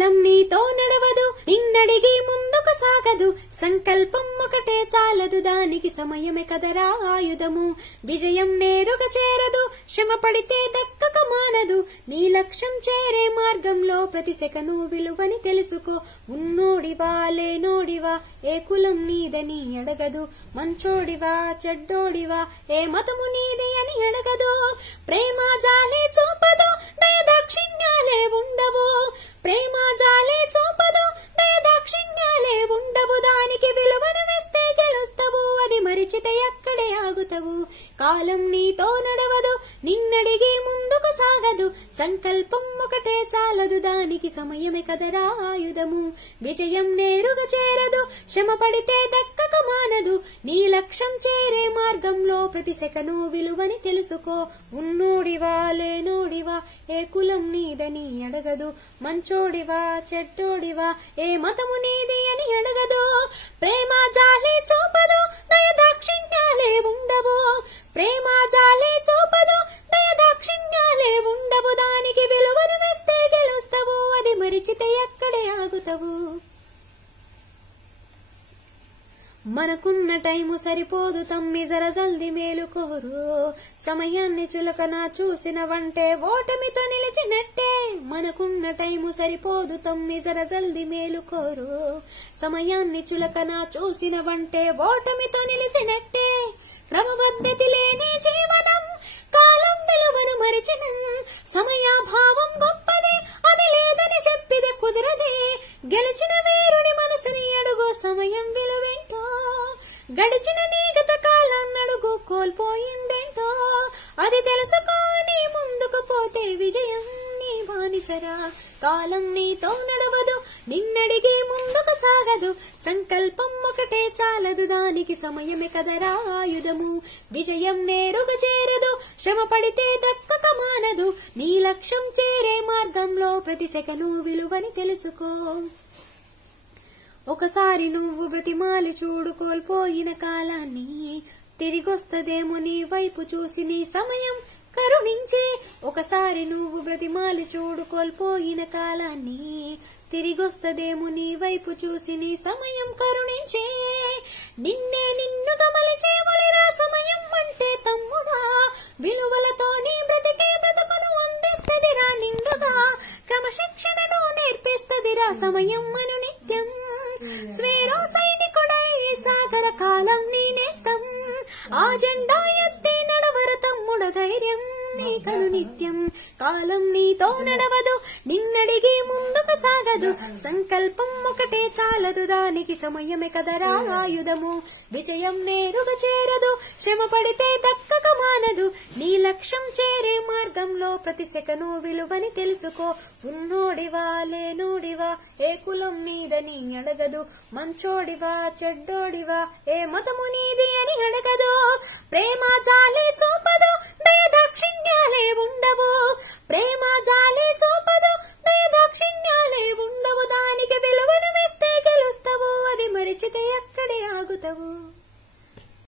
కాలం నీతో నడవదు, నిన్నడిగి ముందుకు సాగదు, సంకల్పం ఒకటే చాలదు, దానికి సమయమే కదరా ఆయుధము. విజయం నేరుగా చేరదు, శ్రమ పడితే దక్కక మానదు, నీ లక్ష్యం చేరే మార్గంలో ప్రతి సెకను విలువని తెలుసుకో. ఉన్నోడివా లేనోడివా ఏ కులం నీదని అడగదు, మంచోడివా చెడ్డోడివా ఏ మతము నీది అని అడగదు. ప్రేమ జాలే చూపదు, దయదాక్షిణ్యాలే ఉండవు, ప్రేమ జాలే చూపదు, దయదాక్షిణ్యాలే ఉండవు, దానికి విలువను వేస్తే గెలుస్తావు, అది మరిచితే అక్కడే ఆగుతావు. కాలం నీతో నడవదు, నిన్నడిగి ముందుకు సాగదు, సంకల్పం ఒకటే చాలదు, దానికి సమయమే కదరా ఆయుధము. విజయం నేరుగా చేరదు, శ్రమ పడితే దక్కక మానదు, నీ లక్ష్యం చేరే మార్గంలో ప్రతి సెకను విలువని తెలుసుకో. ఉన్నోడివా లేనోడివా ఏ కులం నీదని అడగదు, మంచోడివా చెడ్డోడివా ఏ మతము నీది అని అడగదు. ప్రేమ జాలే చూపదు, దయదాక్షిణ్యాలే ఉండవు, ప్రేమ జాలే చూపదు, దయదాక్షిణ్యాలే ఉండవు, దానికి విలువను వేస్తే గెలుస్తావు, అది మరిచితే అక్కడే ఆగుతావు. మనకున్న టైము సరిపోదు తమ్మి జర జల్ది మేలుకోరు, సమయాన్ని చులకన చూసిన వంటే ఓటమితో నిలిచినట్టే. మనకున్న టైము సరిపోదు తమ్మి జర జల్ది మేలుకోరు, సమయాన్ని చులకన చూసిన వంటే ఓటమితో నిలిచినట్టే. క్రమపద్ధతి లేని జీవనం కాలం విలువను మరిచినం, సమయాభావం గొప్పది అది లేదని చెప్పిదే కుదరదే. గెలిచిన వీరుడి మనసుని అడుగు సమయం విలువేంటో, గడిచిన నీ గత కాలం అడుగు కోల్పోయిందేంటో, అది తెలుసుకొని ముందుకు పోతే విజయం నీ బానిసరా. కాలం నీతో నడవదు, నిన్నడిగి ముందుకు సాగదు, సంకల్పం ఒకటే చాలదు, దానికి సమయమే కదరా ఆయుధము. విజయం నేరుగా చేరదు, శ్రమ పడితే దక్కక మానదు, నీ లక్ష్యం చేరే మార్గంలో ప్రతి సెకను విలువని తెలుసుకో. ఒకసారి నువ్వు బ్రతిమాలి చూడు కోల్పోయిన కాలాన్ని, తిరిగొస్తదేమో నీ వైపు చూసి నీ సమయం కరుణించే. ఒకసారి నువ్వు బ్రతిమాలి చూడు కోల్పోయిన కాలాన్ని, తిరిగొస్తదేమో నీ వైపు చూసి నీ సమయం కరుణించే. నిన్నే నిన్నుగా మలిచేములిరా సమయం అంటే తమ్ముడా, విలువలతో నీ బ్రతికే బ్రతుకును అందిస్తదిరా నిండుగా, క్రమశిక్షణను నేర్పిస్తదిరా సమయం అను నిత్యం. స్వేరో సైనికుడై సాగర కాలం నీ నేస్తం, ఆ జెండా ఎత్తి నడవర తమ్ముడ ధైర్యం నీ కను నిత్యం. కాలం నీతో నడవదు, నిన్నడిగి ముందుకు సాగదు, సంకల్పం ఒకటే చాలదు, దానికి సమయమే కదరా ఆయుధము. విజయం నేరుగా చేరదు, శ్రమ పడితే దక్కక మానదు, నీ లక్ష్యం చేరే మార్గంలో ప్రతి సెకను విలువని తెలుసుకో. ఉన్నోడివా లేనోడివా ఏ కులం నీదని అడగదు, మంచోడివా చెడ్డోడివా ఏ మతము నీది అని అడగదు. ప్రేమ జాలే చూపదు, దయదాక్షిణ్యాలే ఉండవు, ప్రేమ